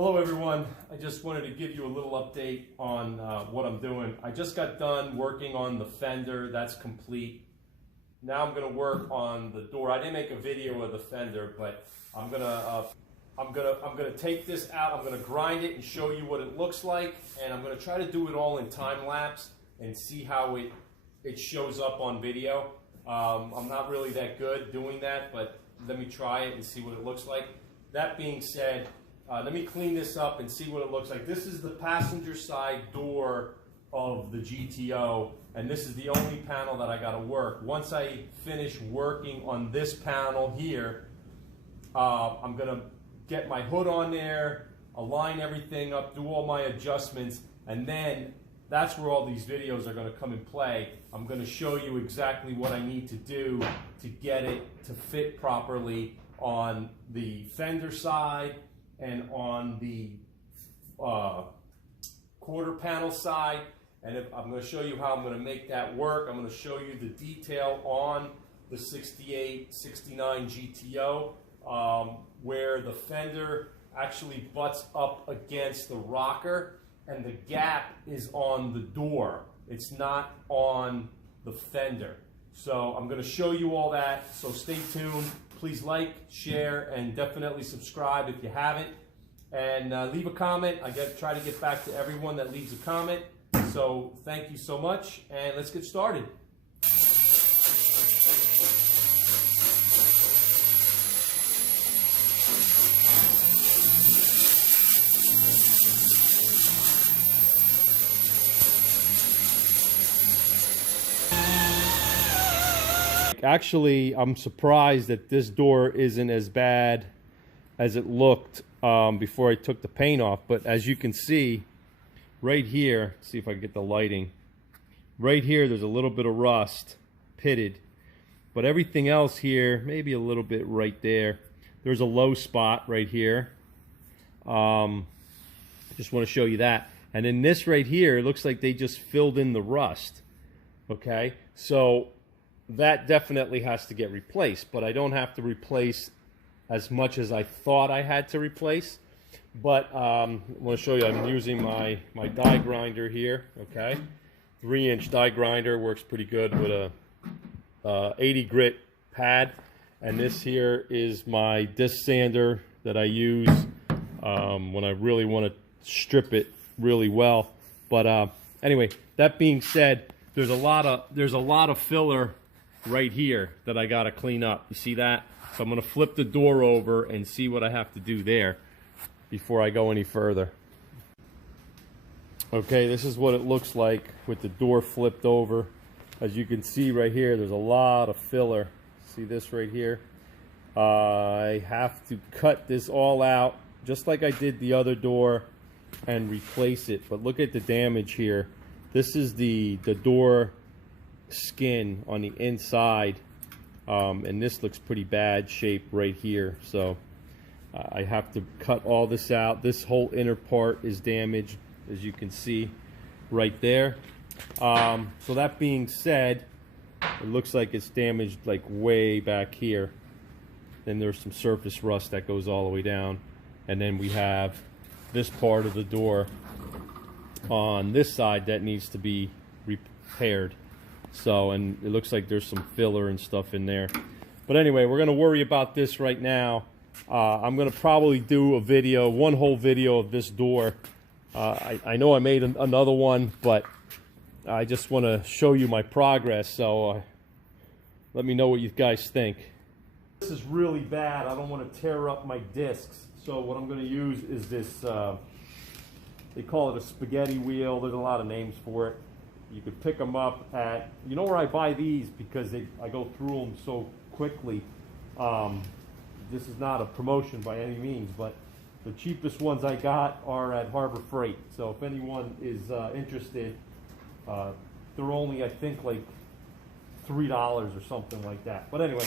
Hello everyone, I just wanted to give you a little update on what I'm doing. I just got done working on the fender, that's complete. Now I'm going to work on the door. I didn't make a video of the fender, but I'm gonna take this out, I'm going to grind it and show you what it looks like, and I'm going to try to do it all in time lapse and see how it shows up on video. I'm not really that good doing that, but let me try it and see what it looks like. That being said, let me clean this up and see what it looks like. This is the passenger side door of the GTO, and this is the only panel that I got to work. Once I finish working on this panel here, I'm going to get my hood on there, align everything up, do all my adjustments, and then that's where all these videos are going to come in play. I'm going to show you exactly what I need to do to get it to fit properly on the fender side and on the quarter panel side. And I'm going to show you how I'm going to make that work. I'm going to show you the detail on the 68, 69 GTO, where the fender actually butts up against the rocker and the gap is on the door. It's not on the fender. So I'm going to show you all that, so stay tuned. Please like, share, and definitely subscribe if you haven't. And leave a comment. I try to get back to everyone that leaves a comment. So thank you so much, and let's get started. Actually, I'm surprised that this door isn't as bad as it looked before I took the paint off. But as you can see, right here, see if I can get the lighting. Right here, there's a little bit of rust, pitted. But everything else here, maybe a little bit right there. There's a low spot right here. Just want to show you that. And then this right here, it looks like they just filled in the rust. Okay, so that definitely has to get replaced, but I don't have to replace as much as I thought I had to replace. But I want to show you, I'm using my die grinder here, okay? 3-inch die grinder, works pretty good with a 80 grit pad. And this here is my disc sander that I use when I really want to strip it really well. But anyway, that being said, there's a lot of filler right here that I got to clean up. You see that? So I'm going to flip the door over and see what I have to do there before I go any further. Okay, this is what it looks like with the door flipped over. As you can see right here, there's a lot of filler. See this right here? I have to cut this all out just like I did the other door and replace it. But look at the damage here. This is the door skin on the inside, and this looks pretty bad shape right here. So I have to cut all this out. This whole inner part is damaged, as you can see right there. So that being said, it looks like it's damaged like way back here. Then there's some surface rust that goes all the way down, and then we have this part of the door on this side that needs to be repaired. So, and it looks like there's some filler and stuff in there. But anyway, we're going to worry about this right now. I'm going to probably do a video, one whole video of this door. I know I made another one, but I just want to show you my progress. So let me know what you guys think. This is really bad. I don't want to tear up my discs. So what I'm going to use is this, they call it a spaghetti wheel. There's a lot of names for it. You could pick them up at, you know where I buy these because I go through them so quickly. This is not a promotion by any means, but the cheapest ones I got are at Harbor Freight. So if anyone is interested, they're only, I think, like $3 or something like that. But anyway,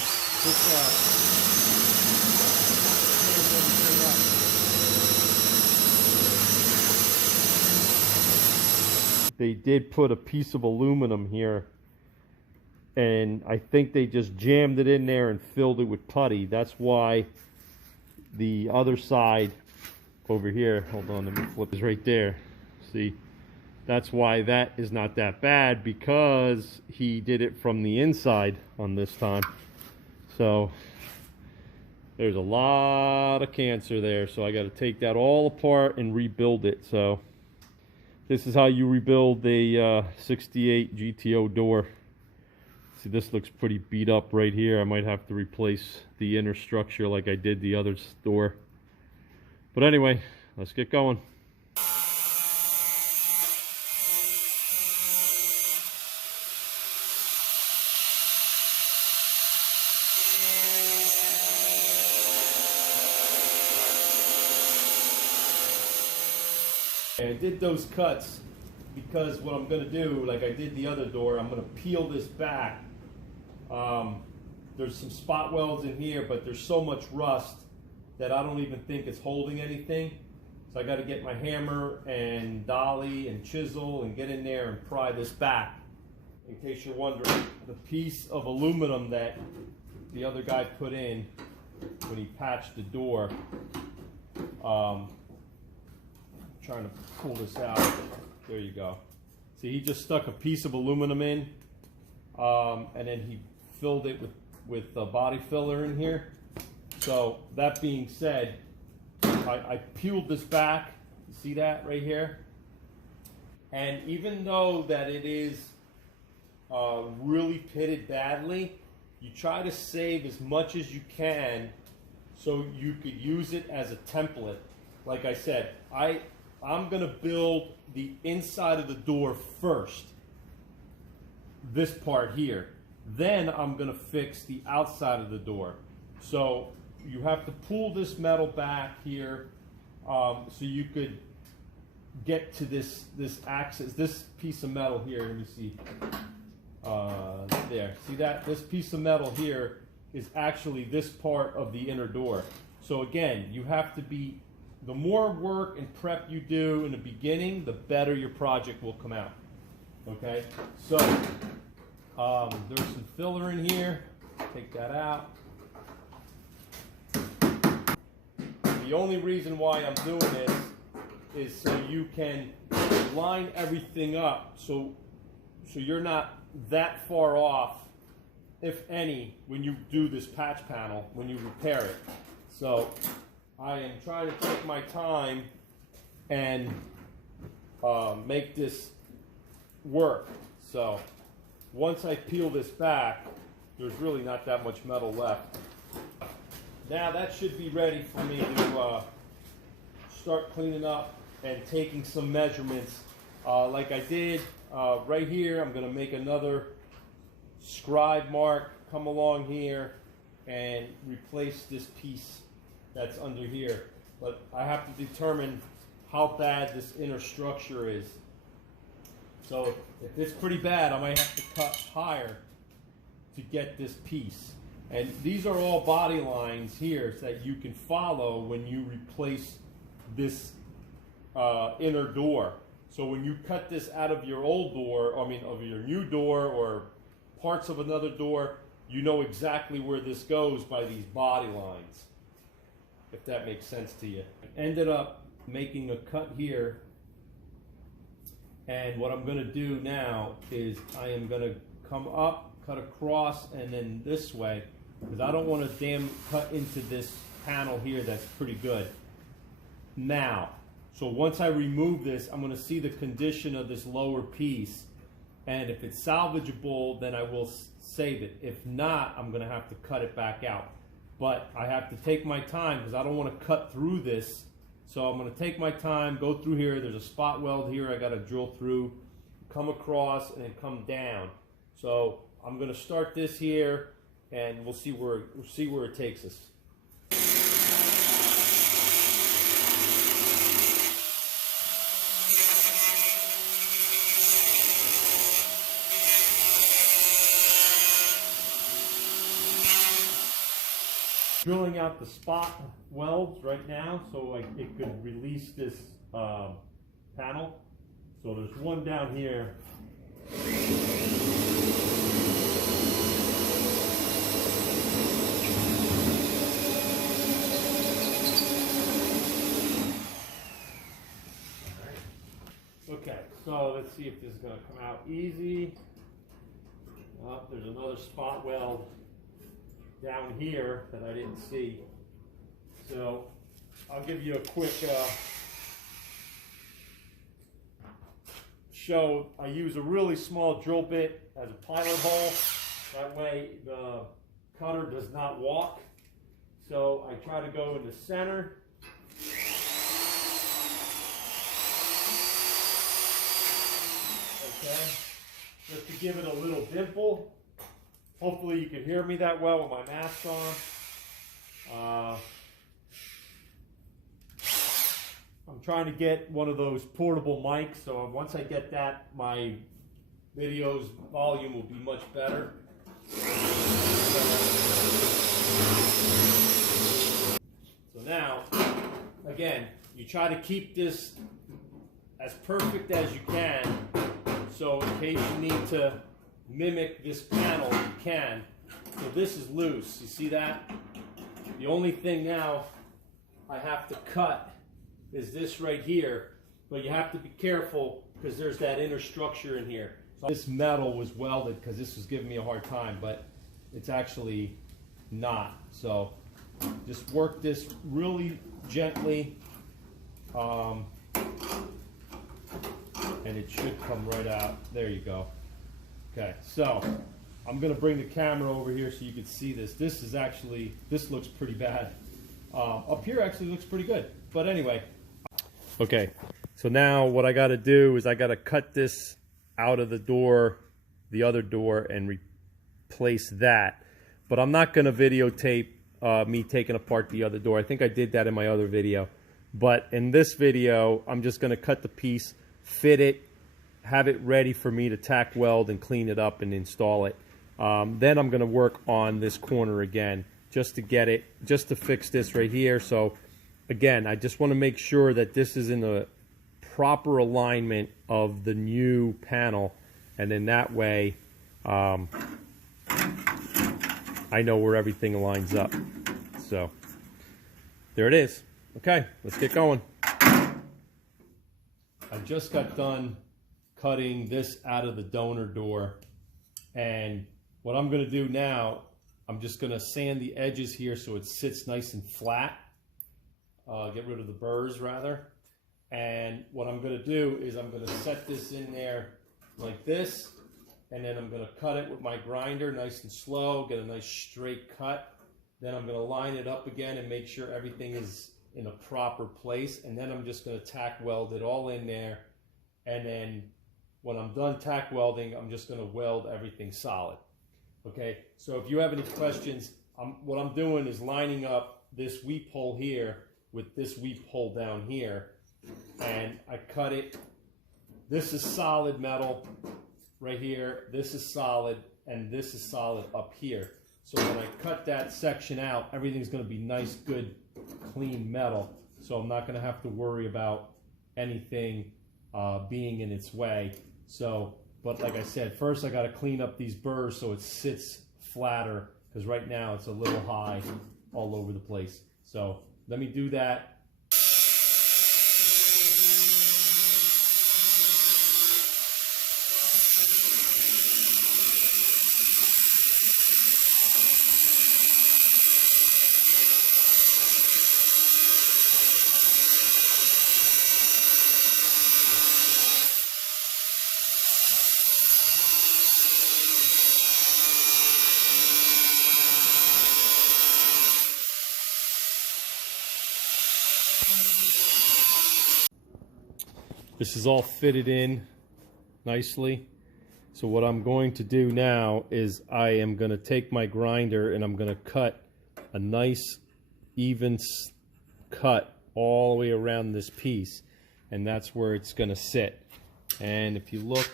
they did put a piece of aluminum here, and I think they just jammed it in there and filled it with putty. That's why the other side over here. Hold on, let me flip this right there. See, that's why that is not that bad, because he did it from the inside on this time. So there's a lot of cancer there, so I got to take that all apart and rebuild it. So this is how you rebuild a 68 GTO door. See, this looks pretty beat up right here. I might have to replace the inner structure like I did the other door. But anyway, let's get going. And I did those cuts because what I'm going to do, like I did the other door, I'm going to peel this back. There's some spot welds in here, but there's so much rust that I don't even think it's holding anything. So I got to get my hammer and dolly and chisel and get in there and pry this back. In case you're wondering, the piece of aluminum that the other guy put in when he patched the door, trying to pull this out. There you go. See, he just stuck a piece of aluminum in, and then he filled it with a body filler in here. So that being said, I peeled this back. You see that right here? And even though that it is really pitted badly, you try to save as much as you can so you could use it as a template. Like I said, I'm going to build the inside of the door first, this part here. Then I'm going to fix the outside of the door. So you have to pull this metal back here so you could get to this axis, this piece of metal here. Let me see. There. See that? This piece of metal here is actually this part of the inner door. So again, you have to be, the more work and prep you do in the beginning, the better your project will come out. Okay? So there's some filler in here. Take that out. The only reason why I'm doing this is so you can line everything up so you're not that far off, if any, when you do this patch panel, when you repair it. So I am trying to take my time and make this work. So once I peel this back, there's really not that much metal left. Now that should be ready for me to start cleaning up and taking some measurements. Like I did right here, I'm going to make another scribe mark, come along here and replace this piece that's under here. But I have to determine how bad this inner structure is. So if it's pretty bad, I might have to cut higher to get this piece. And these are all body lines here that you can follow when you replace this inner door. So when you cut this out of your old door, I mean of your new door or parts of another door, you know exactly where this goes by these body lines, if that makes sense to you. I ended up making a cut here, and what I'm going to do now is I am going to come up, cut across, and then this way, because I don't want to cut into this panel here that's pretty good. Now, so once I remove this, I'm going to see the condition of this lower piece, and if it's salvageable, then I will save it. If not, I'm going to have to cut it back out. But I have to take my time because I don't want to cut through this. So I'm going to take my time, go through here. There's a spot weld here I got to drill through, come across, and then come down. So I'm going to start this here, and we'll see where it takes us. Drilling out the spot welds right now so it could release this panel. So there's one down here. Okay, so let's see if this is going to come out easy. Oh, there's another spot weld down here that I didn't see. So I'll give you a quick show. I use a really small drill bit as a pilot hole. That way the cutter does not walk. So I try to go in the center. Okay, just to give it a little dimple. Hopefully you can hear me that well with my mask on. I'm trying to get one of those portable mics, so once I get that, my video's volume will be much better. So now, again, you try to keep this as perfect as you can, so in case you need to mimic this panel, you can. So this is loose, you see that? The only thing now I have to cut is this right here, but you have to be careful because there's that inner structure in here. So this metal was welded because this was giving me a hard time, but it's actually not. So just work this really gently, and it should come right out. There you go. Okay, so I'm gonna bring the camera over here so you can see this. This looks pretty bad. Up here actually looks pretty good, but anyway. Okay, so now what I got to do is I got to cut this out of the door, the other door, and replace that. But I'm not going to videotape me taking apart the other door. I think I did that in my other video. But in this video, I'm just going to cut the piece, fit it, have it ready for me to tack weld and clean it up and install it. Then I'm going to work on this corner again just to fix this right here. So again, I just want to make sure that this is in the proper alignment of the new panel, and then that way I know where everything lines up. So there it is. Okay, let's get going. I just got done cutting this out of the donor door, and what I'm going to do now, I'm just going to sand the edges here so it sits nice and flat. Get rid of the burrs rather. And what I'm going to do is I'm going to set this in there like this, and then I'm going to cut it with my grinder nice and slow, get a nice straight cut. Then I'm going to line it up again and make sure everything is in a proper place, and then I'm just going to tack weld it all in there. And then when I'm done tack welding, I'm just going to weld everything solid. Okay, so if you have any questions, what I'm doing is lining up this weep hole here with this weep hole down here, and I cut it. This is solid metal right here, this is solid, and this is solid up here. So when I cut that section out, everything's going to be nice, good, clean metal. So I'm not going to have to worry about anything being in its way. So, but like I said, first I got to clean up these burrs so it sits flatter, because right now it's a little high all over the place. So let me do that. This is all fitted in nicely. So what I'm going to do now is I am going to take my grinder and I'm going to cut a nice even cut all the way around this piece, and that's where it's going to sit. And if you look,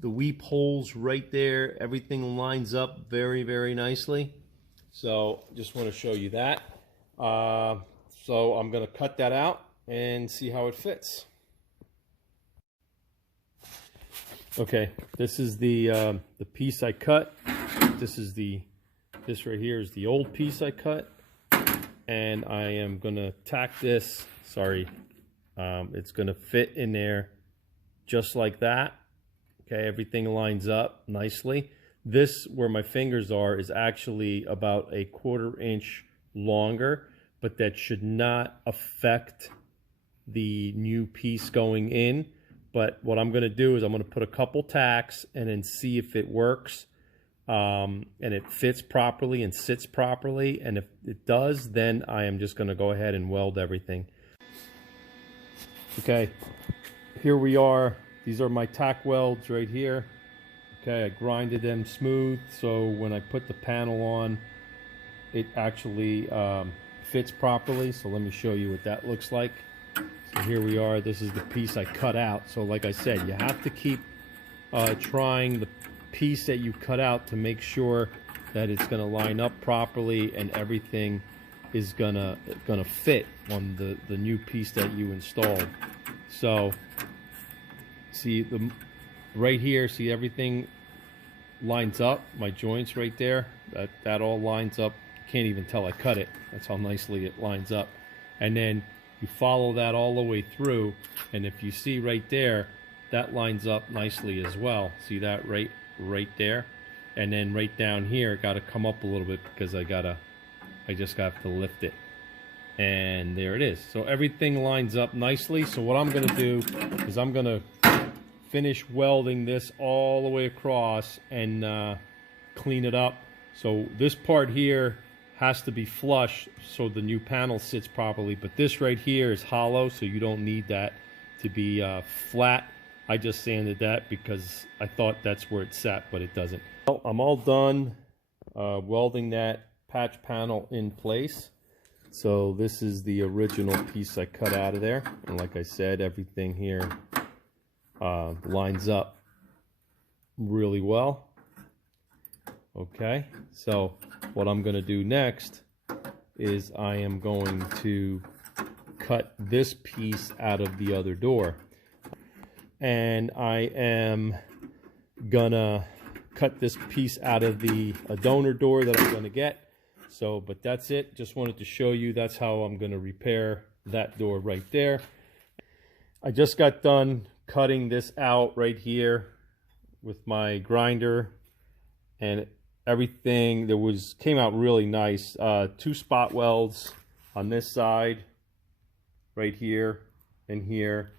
the weep holes right there, everything lines up very, very nicely. So just want to show you that. So I'm going to cut that out and see how it fits. Okay, this is the piece I cut. This right here is the old piece I cut, and I am gonna tack this. Sorry, it's gonna fit in there just like that. Okay, everything lines up nicely. This, where my fingers are, is actually about a 1/4 inch longer, but that should not affect the new piece going in. But what I'm going to do is I'm going to put a couple tacks and then see if it works, and it fits properly and sits properly. And if it does, then I am just going to go ahead and weld everything. Okay, here we are. These are my tack welds right here. Okay, I grinded them smooth, so when I put the panel on, it actually fits properly. So let me show you what that looks like. So here we are. This is the piece I cut out. So like I said, you have to keep trying the piece that you cut out to make sure that it's going to line up properly and everything is gonna fit on the new piece that you installed. So see right here, see everything lines up. My joints right there, that all lines up. You can't even tell I cut it. That's how nicely it lines up. And then you follow that all the way through, and if you see right there, that lines up nicely as well. See that right there? And then right down here, got to come up a little bit because I just have to lift it. And there it is. So everything lines up nicely. So what I'm going to do is I'm going to finish welding this all the way across and clean it up. So this part here has to be flush so the new panel sits properly, but this right here is hollow, so you don't need that to be flat. I just sanded that because I thought that's where it sat, but it doesn't. Well, I'm all done welding that patch panel in place. So this is the original piece I cut out of there, and like I said, everything here lines up really well. Okay, so what I'm going to do next is I am going to cut this piece out of the other door, and I am gonna cut this piece out of a donor door that I'm going to get. So, but that's it. Just wanted to show you that's how I'm going to repair that door right there. I just got done cutting this out right here with my grinder, and everything came out really nice. 2 spot welds on this side right here and here,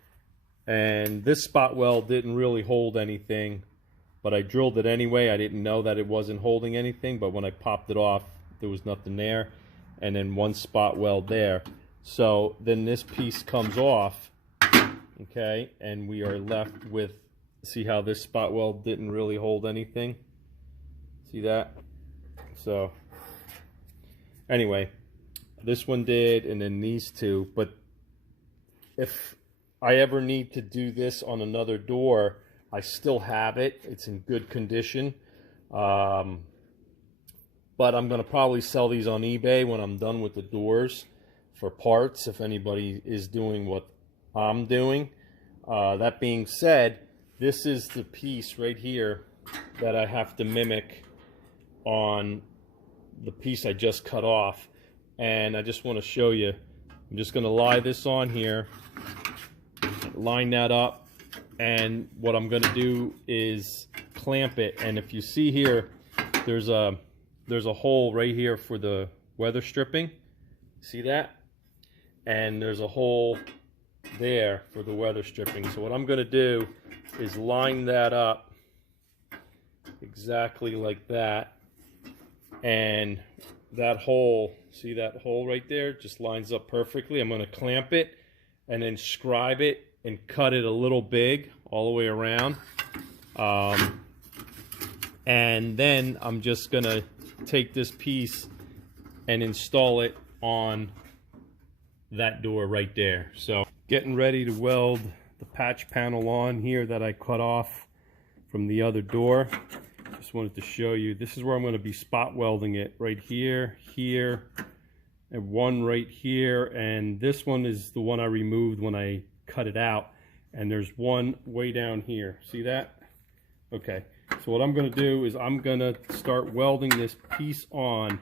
and this spot weld didn't really hold anything, but I drilled it anyway. I didn't know that it wasn't holding anything, but when I popped it off, there was nothing there. And then 1 spot weld there. So then this piece comes off, okay, and we are left with, see how this spot weld didn't really hold anything? See that? So anyway, this one did, and then these two. But if I ever need to do this on another door, I still have it. It's in good condition. But I'm going to probably sell these on eBay when I'm done with the doors for parts, if anybody is doing what I'm doing. That being said, this is the piece right here that I have to mimic on the piece I just cut off. And I just want to show you. I'm just going to lie this on here, line that up, and what I'm going to do is clamp it. And if you see here, there's a hole right here for the weather stripping. See that? And there's a hole there for the weather stripping. So what I'm going to do is line that up exactly like that. And that hole, see that hole right there? Just lines up perfectly. I'm going to clamp it and then scribe it and cut it a little big all the way around. And then I'm just going to take this piece and install it on that door right there. So getting ready to weld the patch panel on here that I cut off from the other door. Just wanted to show you, this is where I'm going to be spot welding it, right here, here, and one right here, and this one is the one I removed when I cut it out, and there's one way down here. See that? Okay, so what I'm going to do is I'm going to start welding this piece on,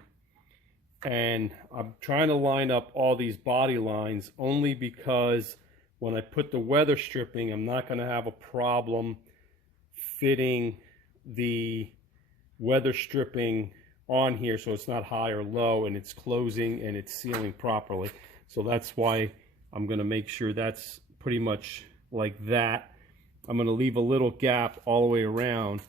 and I'm trying to line up all these body lines only because when I put the weather stripping, I'm not going to have a problem fitting the weather stripping on here so it's not high or low, and it's closing and it's sealing properly. So that's why I'm going to make sure that's pretty much like that. I'm going to leave a little gap all the way around,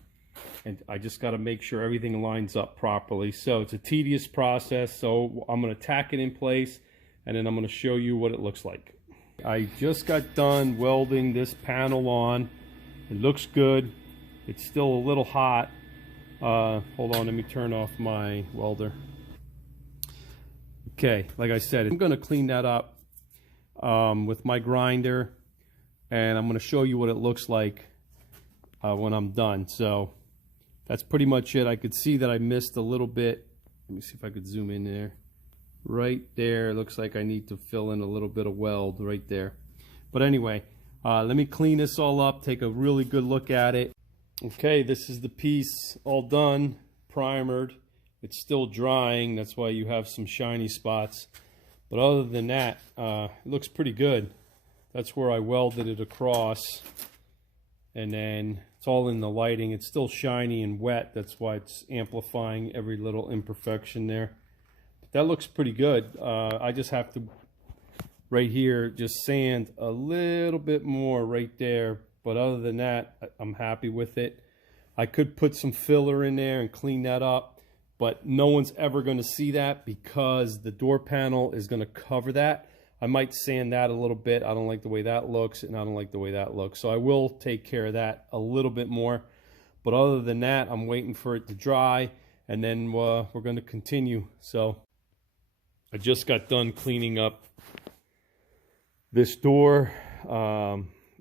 and I just got to make sure everything lines up properly. So it's a tedious process, so I'm going to tack it in place, and then I'm going to show you what it looks like. I just got done welding this panel on. It looks good. It's still a little hot. Hold on, let me turn off my welder. Okay, like I said, I'm going to clean that up with my grinder, and I'm going to show you what it looks like when I'm done. So that's pretty much it. I could see that I missed a little bit. Let me see if I could zoom in there. Right there, it looks like I need to fill in a little bit of weld right there. But anyway, let me clean this all up, take a really good look at it. Okay, this is the piece all done, primered. It's still drying, that's why you have some shiny spots. But other than that, it looks pretty good. That's where I welded it across. And then it's all in the lighting. It's still shiny and wet, that's why it's amplifying every little imperfection there. But that looks pretty good. I just have to, right here, just sand a little bit more right there. But other than that, I'm happy with it. I could put some filler in there and clean that up, but no one's ever going to see that because the door panel is going to cover that. I might sand that a little bit. I don't like the way that looks, and I don't like the way that looks. So I will take care of that a little bit more. But other than that, I'm waiting for it to dry, and then we're going to continue. So I just got done cleaning up this door.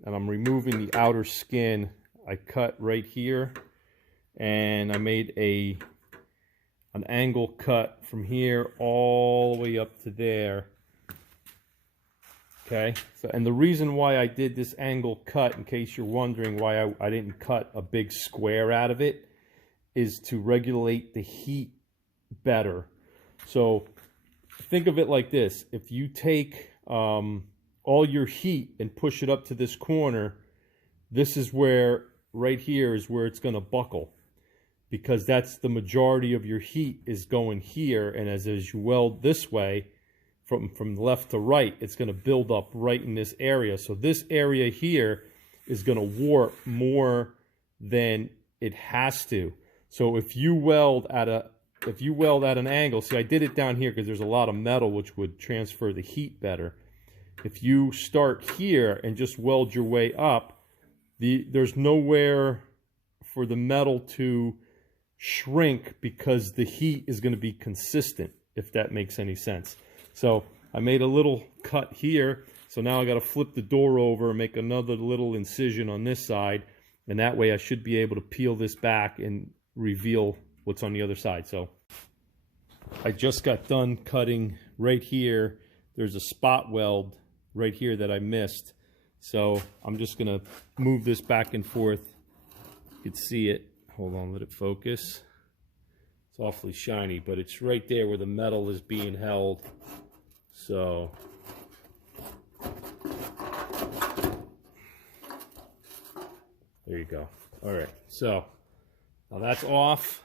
And I'm removing the outer skin. I cut right here, and I made an angle cut from here all the way up to there. Okay, so, and the reason why I did this angle cut, in case you're wondering why I didn't cut a big square out of it, is to regulate the heat better. So think of it like this. If you take all your heat and push it up to this corner, this is where, right here is where it's going to buckle, because that's the majority of your heat is going here, and as you weld this way from left to right, it's going to build up right in this area. So this area here is going to warp more than it has to. So if you weld at an angle, see, I did it down here because there's a lot of metal which would transfer the heat better. If you start here and just weld your way up, there's nowhere for the metal to shrink because the heat is going to be consistent, if that makes any sense. So I made a little cut here. So now I got to flip the door over and make another little incision on this side. And that way I should be able to peel this back and reveal what's on the other side. So I just got done cutting right here. There's a spot weld right here that I missed. So I'm just going to move this back and forth. You can see it. Hold on, let it focus. It's awfully shiny, but it's right there where the metal is being held. So there you go. All right, so now that's off,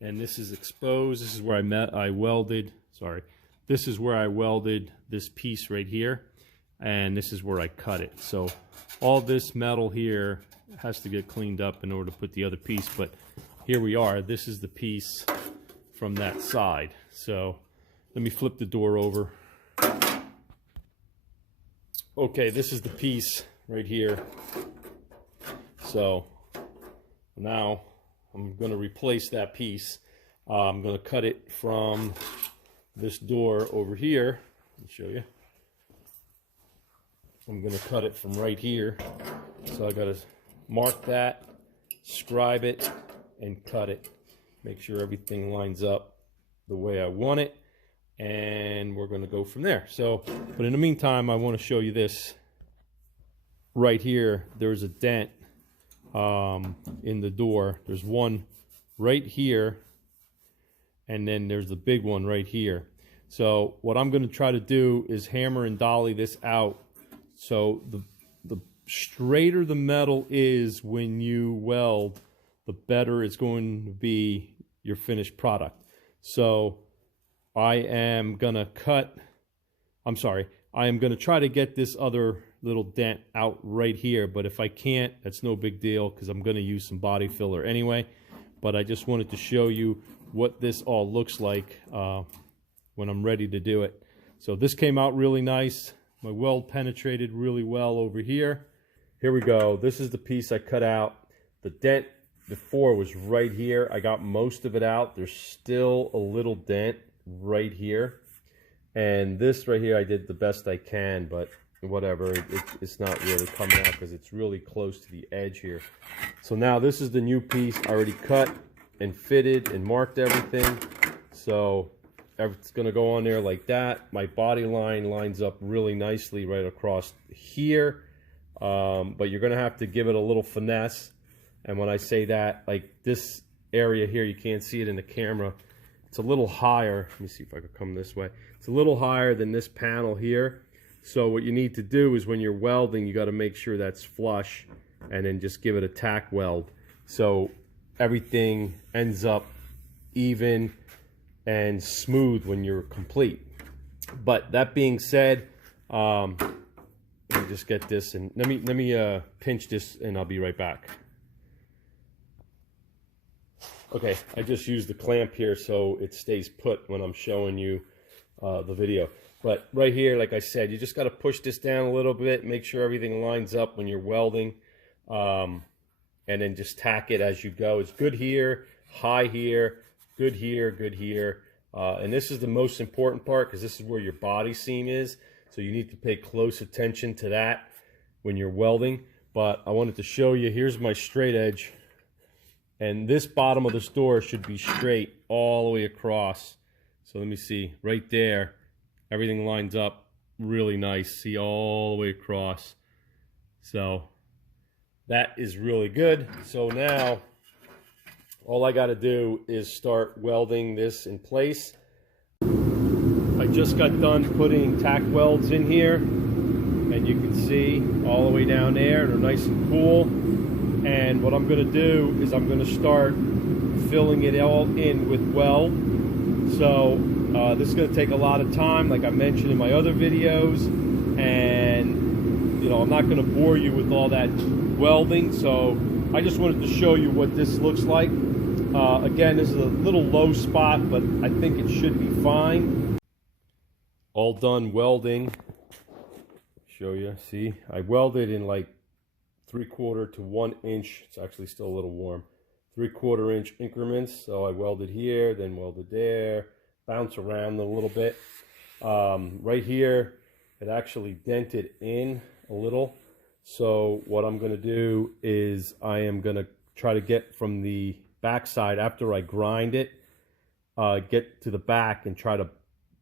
and this is exposed. This is where I welded. Sorry. This is where I welded this piece right here, and this is where I cut it. So all this metal here has to get cleaned up in order to put the other piece, but here we are. This is the piece from that side. So let me flip the door over. Okay, this is the piece right here. So now I'm going to replace that piece. I'm going to cut it from this door over here. Let me show you. I'm going to cut it from right here. So I got to mark that, scribe it, and cut it. Make sure everything lines up the way I want it, and we're going to go from there. So, but in the meantime, I want to show you this right here. There's a dent in the door. There's one right here, and then there's the big one right here. So what I'm going to try to do is hammer and dolly this out So the straighter the metal is when you weld, the better it's going to be your finished product. So I am going to try to get this other little dent out right here, but if I can't, that's no big deal because I'm going to use some body filler anyway. But I just wanted to show you what this all looks like when I'm ready to do it. So this came out really nice. My weld penetrated really well over here. Here we go. This is the piece I cut out. The dent before was right here. I got most of it out. There's still a little dent right here. And this right here, I did the best I can, but whatever. It's not really coming out because it's really close to the edge here. So now this is the new piece. I already cut and fitted and marked everything. So it's going to go on there like that. My body line lines up really nicely right across here. But you're going to have to give it a little finesse. And when I say that, like this area here, you can't see it in the camera. It's a little higher. Let me see if I could come this way. It's a little higher than this panel here. So what you need to do is when you're welding, you got to make sure that's flush and then just give it a tack weld. So everything ends up even and smooth when you're complete. But that being said, let me just get this and let me pinch this and I'll be right back. Okay, I just used the clamp here so it stays put when I'm showing you the video. But right here, like I said, you just got to push this down a little bit, make sure everything lines up when you're welding, and then just tack it as you go. It's good here, high here, good here, good here. And this is the most important part because this is where your body seam is. So you need to pay close attention to that when you're welding. But I wanted to show you, here's my straight edge. And this bottom of this door should be straight all the way across. So let me see, right there, everything lines up really nice. See, all the way across. So that is really good. So now all I got to do is start welding this in place. I just got done putting tack welds in here, and you can see all the way down there. They're nice and cool. And what I'm going to do is I'm going to start filling it all in with weld. So this is going to take a lot of time, like I mentioned in my other videos, and you know, I'm not going to bore you with all that welding. So I just wanted to show you what this looks like. Again, this is a little low spot, but I think it should be fine. All done welding. Show you. See, I welded in like 3/4 to 1 inch. It's actually still a little warm. 3/4 inch increments. So I welded here, then welded there, bounce around a little bit. Right here, it actually dented in a little. So what I'm going to do is I am going to try to get from the back side after I grind it, get to the back and try to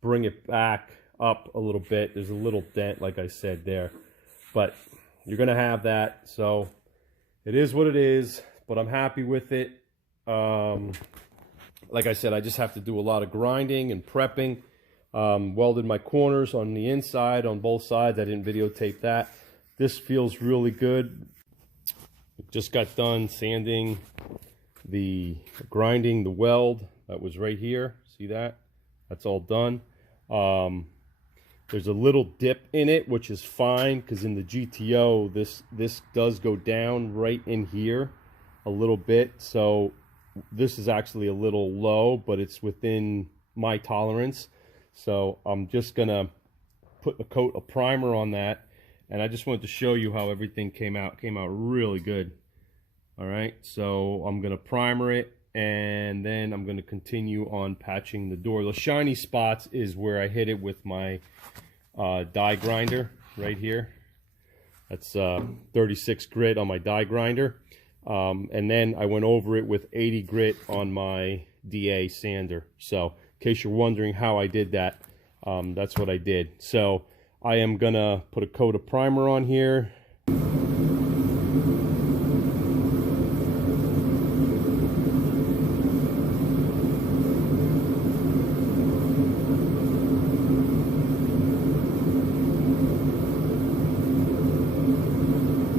bring it back up a little bit. There's a little dent, like I said there, but you're going to have that. So it is what it is, but I'm happy with it. Like I said, I just have to do a lot of grinding and prepping. Welded my corners on the inside on both sides. I didn't videotape that. This feels really good. Just got done sanding grinding the weld that was right here. See that? That's all done. There's a little dip in it, which is fine because in the GTO, this does go down right in here a little bit. So this is actually a little low, but it's within my tolerance. So I'm just gonna put a coat of primer on that, and I just wanted to show you how everything came out. Came out really good. All right, so I'm gonna primer it, and then I'm gonna continue on patching the door. The shiny spots is where I hit it with my die grinder right here. That's 36 grit on my die grinder, and then I went over it with 80 grit on my DA sander. So in case you're wondering how I did that, that's what I did. So I am gonna put a coat of primer on here.